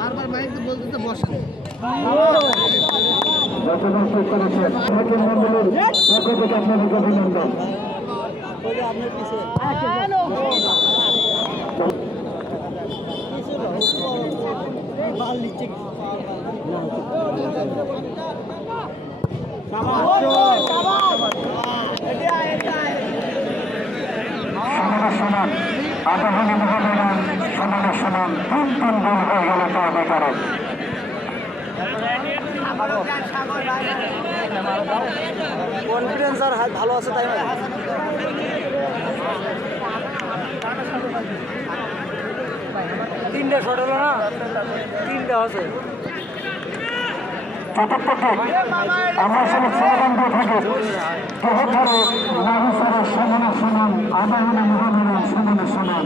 বারবার মাইক বলতে বসেন। সমান আবাহনী মোহামেডান সমানের সমান 3-3 গোল হয়ে গেল টাইব্রেকারে। কনফিডেন্স আর ভালো আছে তাই তিনটা শট হলো না, তিনটা আছে। আমরা আসলে স্লোগান দিয়ে থাকি ধরে নাগেশ্বরের সমানের সমান আবাহনী মোহামেডান সমানের সমান।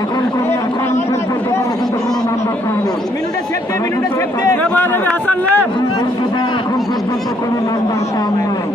এখন পর্যন্ত তারা কিন্তু কোনো নাম্বার পায়নি। এখন পর্যন্ত কোনো নাম্বার পান নাই।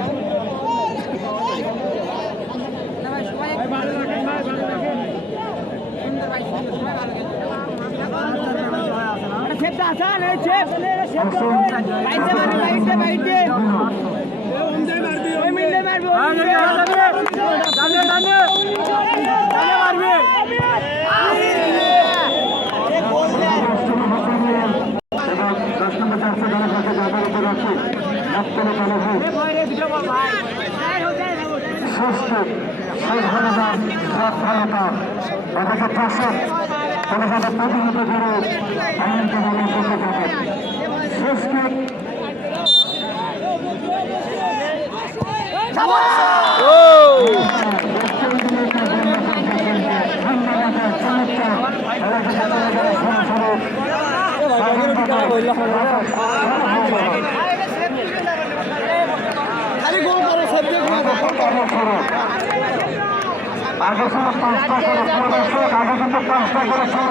আগে ছিল 5টা করে দর্শক, আগে কিন্তু 5টা করে ছিল,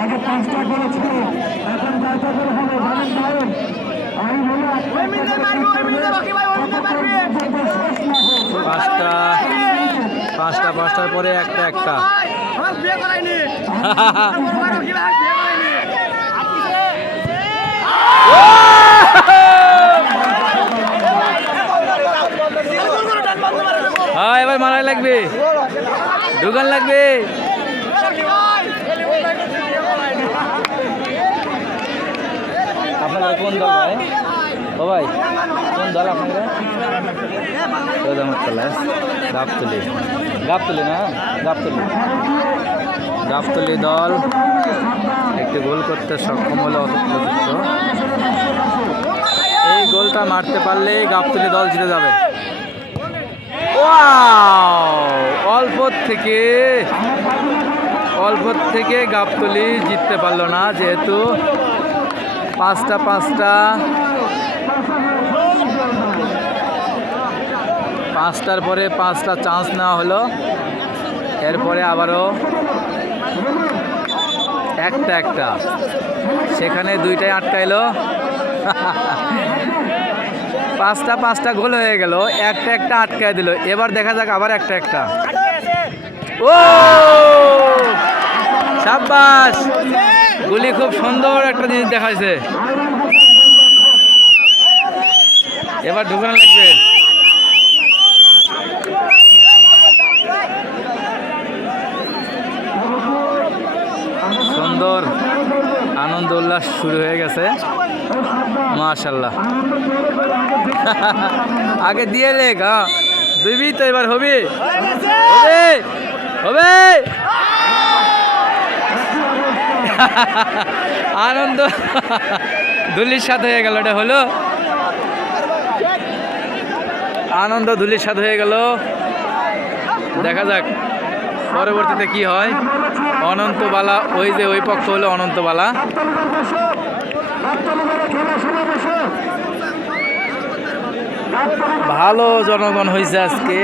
আগে 5টা করে ছিল, এখন 4টা করে হবে। জানেন ভাই আমি বলি পাঁচটার পরে একটা হ্যাঁ এবার মারাই লাগবে, দোকান লাগবে। আপনাদের কোন দল ভাই? ও ভাই কোন দল আপনাদের? গাবতলি না, গাবতলি দল একটি গোল করতে সক্ষম হলো অতিরিক্ত। এই গোলটা মারতে পারলেই গাবতলি দল জিতে যাবে। অল্প থেকে গাবতলি জিততে পারলো না, যেহেতু 5টার পরে 5টা চান্স নেওয়া হলো, এরপরে আবারও একটা সেখানে 2টাই আটকাইলো। 5টা গোল হয়ে গেল, একটা আটকায় দিল। এবার দেখা যাক আবার একটা। ও শাবাশ, গুলি খুব সুন্দর একটা জিনিস দেখাইছে। এবার ঢুকানো লাগবে। সুন্দর আনন্দ উল্লাস শুরু হয়ে গেছে, মাশাআল্লাহ। আগে দিয়ে লেগ, দিবি তো, এবার হবে। আনন্দ ধুলির সাথে হয়ে গেল, এটা হলো আনন্দ ধুলির সাথে হয়ে গেল। দেখা যাক পরবর্তীতে কি হয়। অনন্তবালা, ওই পক্ষ হলো অনন্তবালা। ভালো জনগণ হয়েছে আজকে।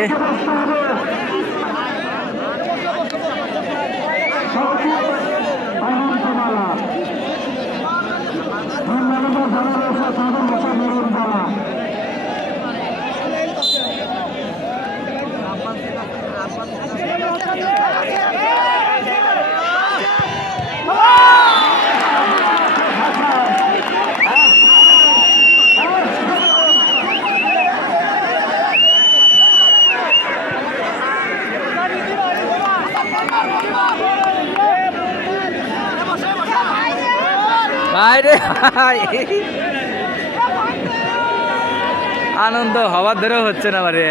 ধন্যবাদ। আনন্দ হওয়ার ধরেও হচ্ছে না বারে,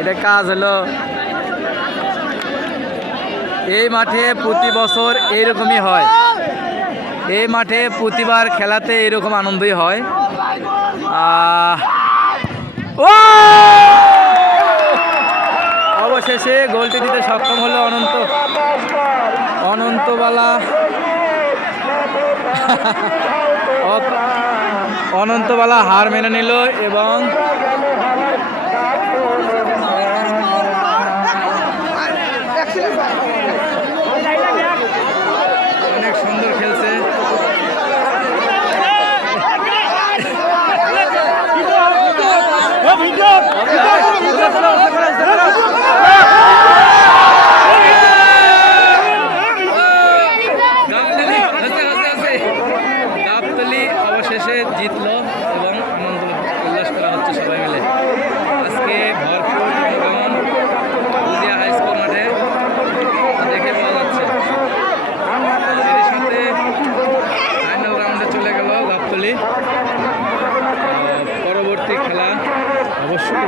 এটা কাজ হলো। এই মাঠে প্রতি বছর এইরকমই হয়, এই মাঠে প্রতিবার খেলাতে এরকম আনন্দই হয়। ও অবশেষে গোলটি দিতে সক্ষম হলো অনন্তবালা। অনন্তবালা হার মেনে নিল এবং অনেক সুন্দর খেলছে। গাবতলী অবশেষে জিতলো এবং আনন্দ উল্লাস করা হচ্ছে সবাই মিলে। আজকে ভরপুর জনগণ হলদিয়া হাই স্কুল মাঠে দেখে পাওয়া যাচ্ছে। এর সাথে ফাইনাল রাউন্ডে চলে গেল গাবতলী। পরবর্তী খেলা অবশ্যই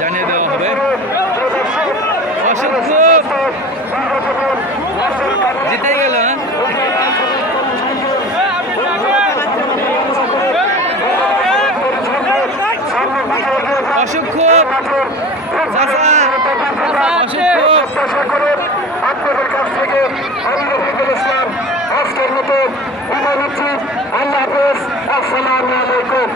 জানিয়ে দেওয়া হবে। অসংখ্য জিতেই গেল। অসংখ্য আপনাদের কাছ থেকে আজকের মতো আল্লাহ হাফেজ, আসসালামু আলাইকুম।